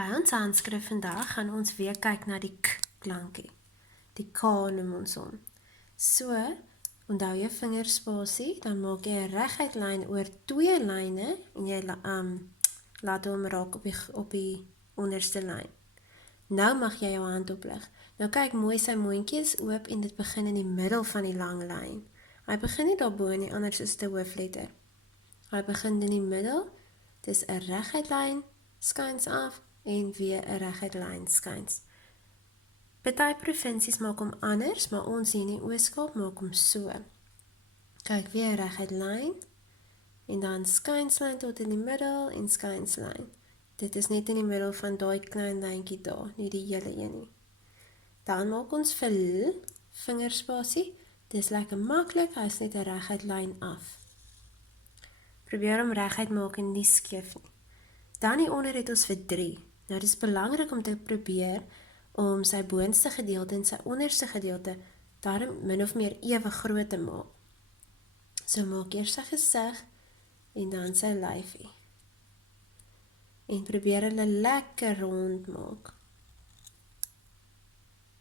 By ons handskrif vandag gaan ons weer kyk na die k klankie. Die k noem ons hom. So, onthou jou vingerspasie, dan maak jy 'n reguit lyn oor 2 lyne en jy laat hom raak op die onderste lyn. Nou mag jy jou hand oplig. Nou kyk mooi, sy mondjies oop en dit begin in die middel van die lang lyn. Hy begin nie daarbo nie, anders is dit 'n hoofletter. Hy begin in die middel, dis 'n reguit lyn, skuins af en weer 'n reguit lyn skuins. Party provinsies maak hom anders, maar ons hier in die Oos-Kaap maak hom so. Kyk, weer 'n reguit lyn en dan skynslyn tot in die middel en skynslyn. Dit is net in die middel van daai klein lyntjie daar, nie die hele een nie. Dan maak ons vir l, vingerspasie. Dis lekker maklik, hy is net 'n reguit lyn af. Probeer hom reguit maak en nie skeef nie. Dan hieronder het ons vir 3. Nou dis belangrik om te probeer om sy boonste gedeelte en sy onderste gedeelte daarom min of meer ewe groot te maak. So maak eers sy gesig en dan sy lyfie. En probeer hulle lekker rond maak.